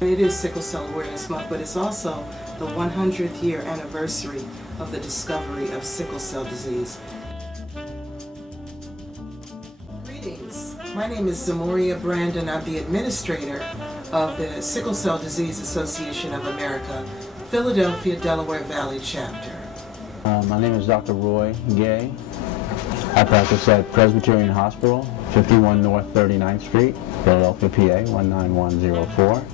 It is Sickle Cell Awareness Month, but it's also the 100th year anniversary of the discovery of sickle cell disease. Greetings. My name is Zamoria Brandon. I'm the administrator of the Sickle Cell Disease Association of America, Philadelphia, Delaware Valley chapter. My name is Dr. Roy Gay. I practice at Presbyterian Hospital, 51 North 39th Street, Philadelphia, PA 19104.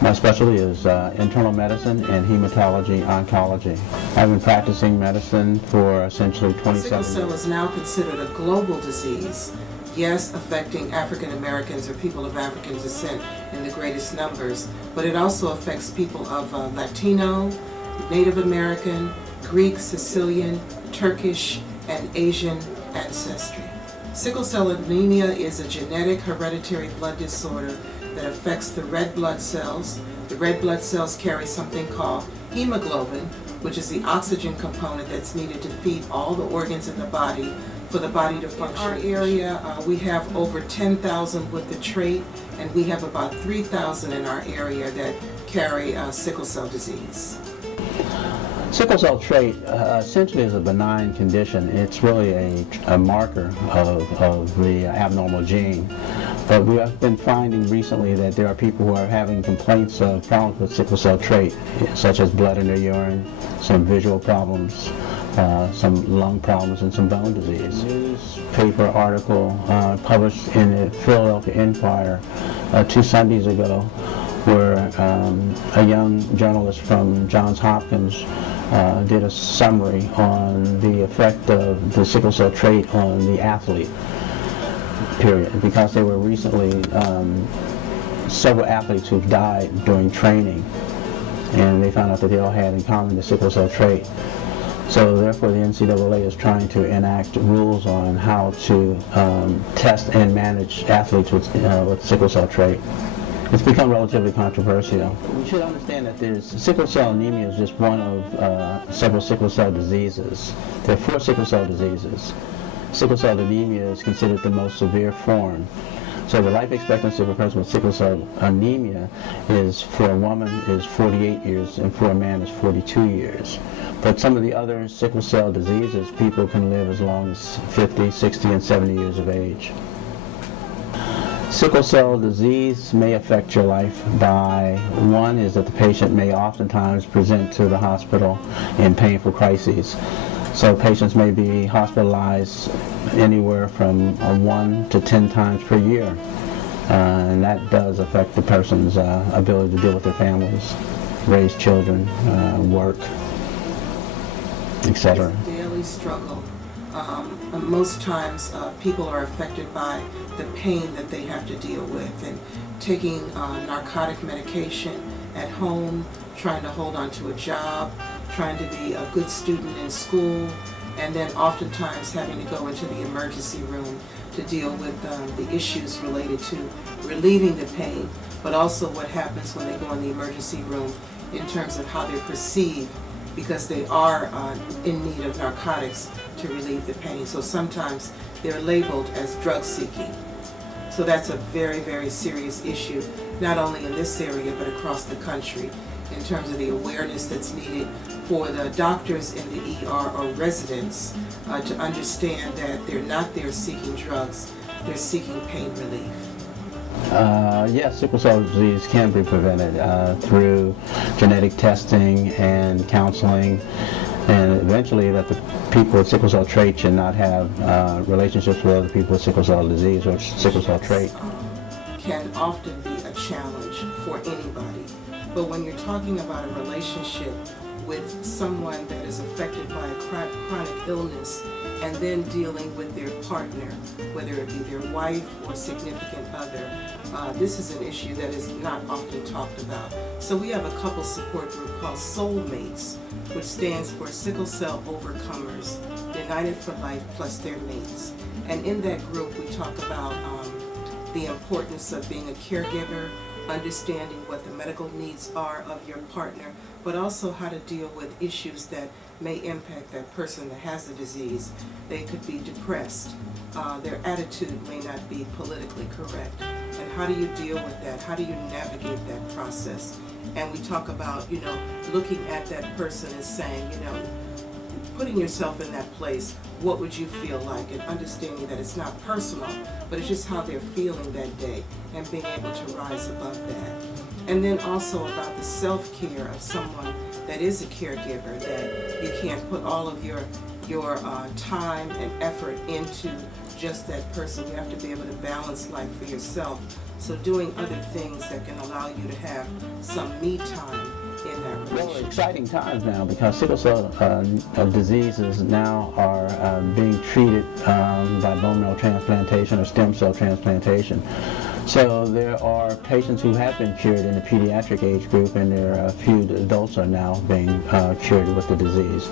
My specialty is internal medicine and hematology oncology. I've been practicing medicine for essentially 27 years. Sickle cell is now considered a global disease, yes, affecting African Americans or people of African descent in the greatest numbers, but it also affects people of Latino, Native American, Greek, Sicilian, Turkish, and Asian ancestry. Sickle cell anemia is a genetic hereditary blood disorder that affects the red blood cells. The red blood cells carry something called hemoglobin, which is the oxygen component that's needed to feed all the organs in the body for the body to function. In our area, we have over 10,000 with the trait, and we have about 3,000 in our area that carry sickle cell disease. Sickle cell trait essentially is a benign condition. It's really a marker of the abnormal gene. But we have been finding recently that there are people who are having complaints of problems with sickle cell trait, such as blood in their urine, some visual problems, some lung problems, and some bone disease. Newspaper article published in the Philadelphia Inquirer 2 Sundays ago, where a young journalist from Johns Hopkins did a summary on the effect of the sickle cell trait on the athlete, period, because there were recently several athletes who've died during training, and they found out that they all had in common the sickle cell trait. So therefore the NCAA is trying to enact rules on how to test and manage athletes with sickle cell trait. It's become relatively controversial. We should understand that sickle cell anemia is just one of several sickle cell diseases. There are 4 sickle cell diseases. Sickle cell anemia is considered the most severe form. So the life expectancy of a person with sickle cell anemia for a woman is 48 years and for a man is 42 years. But some of the other sickle cell diseases, people can live as long as 50, 60, and 70 years of age. Sickle cell disease may affect your life by, one is that the patient may oftentimes present to the hospital in painful crises. So patients may be hospitalized anywhere from 1 to 10 times per year. And that does affect the person's ability to deal with their families, raise children, work, etc. It's a daily struggle. Most times people are affected by the pain that they have to deal with, and taking narcotic medication at home, trying to hold on to a job, trying to be a good student in school, and then oftentimes having to go into the emergency room to deal with the issues related to relieving the pain, but also what happens when they go in the emergency room in terms of how they're perceived, because they are in need of narcotics to relieve the pain. So sometimes they're labeled as drug seeking. So that's a very, very serious issue, not only in this area but across the country, in terms of the awareness that's needed for the doctors in the ER or residents to understand that they're not there seeking drugs, they're seeking pain relief. Yes, sickle cell disease can be prevented through genetic testing and counseling, and eventually that the people with sickle cell trait should not have relationships with other people with sickle cell disease or sickle cell trait. Can often be a challenge for anybody, but when you're talking about a relationship with someone that is affected by a chronic illness and then dealing with their partner, whether it be their wife or significant other, this is an issue that is not often talked about. So we have a couple support group called Soulmates, which stands for Sickle Cell Overcomers, United for Life plus their mates. And in that group we talk about the importance of being a caregiver, understanding what the medical needs are of your partner, but also how to deal with issues that may impact that person that has the disease. They could be depressed. Their attitude may not be politically correct, and how do you deal with that? How do you navigate that process? And we talk about, looking at that person and saying, putting yourself in that place, what would you feel like? And understanding that it's not personal, but it's just how they're feeling that day and being able to rise above that. And then also about the self-care of someone that is a caregiver, that you can't put all of your time and effort into just that person. You have to be able to balance life for yourself. So doing other things that can allow you to have some me time in that relationship. Well, exciting times now because sickle cell diseases now are being treated by bone marrow transplantation or stem cell transplantation. So there are patients who have been cured in the pediatric age group, and there are a few adults are now being cured with the disease.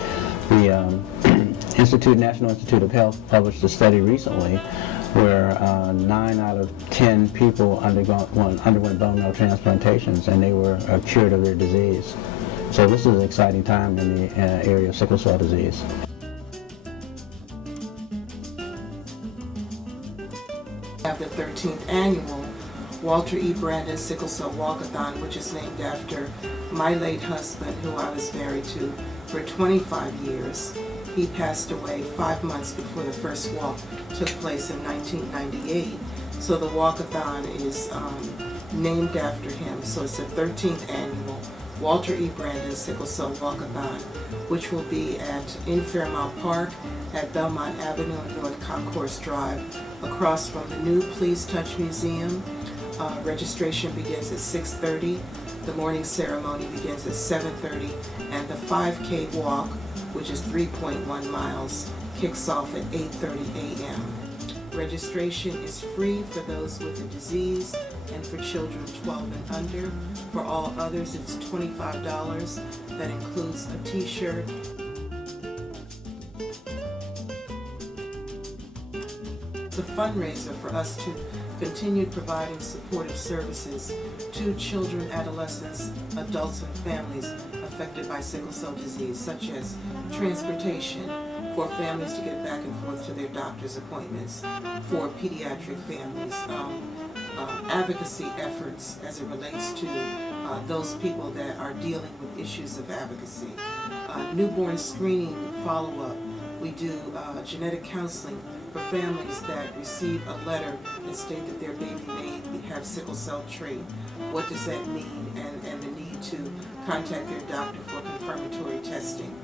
The National Institute of Health published a study recently where 9 out of 10 people underwent bone marrow transplantations, and they were cured of their disease. So this is an exciting time in the area of sickle cell disease. Have the 13th annual Walter E. Brandon Sickle Cell Walkathon, which is named after my late husband, who I was married to for 25 years. He passed away 5 months before the first walk took place in 1998. So the Walkathon is named after him. So it's the 13th annual Walter E. Brandon Sickle Cell Walkathon, which will be in Fairmount Park at Belmont Avenue and North Concourse Drive, across from the new Please Touch Museum. Registration begins at 6:30. The morning ceremony begins at 7:30, and the 5K walk, which is 3.1 miles, kicks off at 8:30 a.m. Registration is free for those with the disease and for children 12 and under. For all others, it's $25. That includes a t-shirt. It's a fundraiser for us to continue providing supportive services to children, adolescents, adults, and families affected by sickle cell disease, such as transportation for families to get back and forth to their doctor's appointments, for pediatric families, advocacy efforts as it relates to those people that are dealing with issues of advocacy, newborn screening follow-up. We do genetic counseling for families that receive a letter that state that their baby may have sickle cell trait. What does that mean? And the need to contact their doctor for confirmatory testing.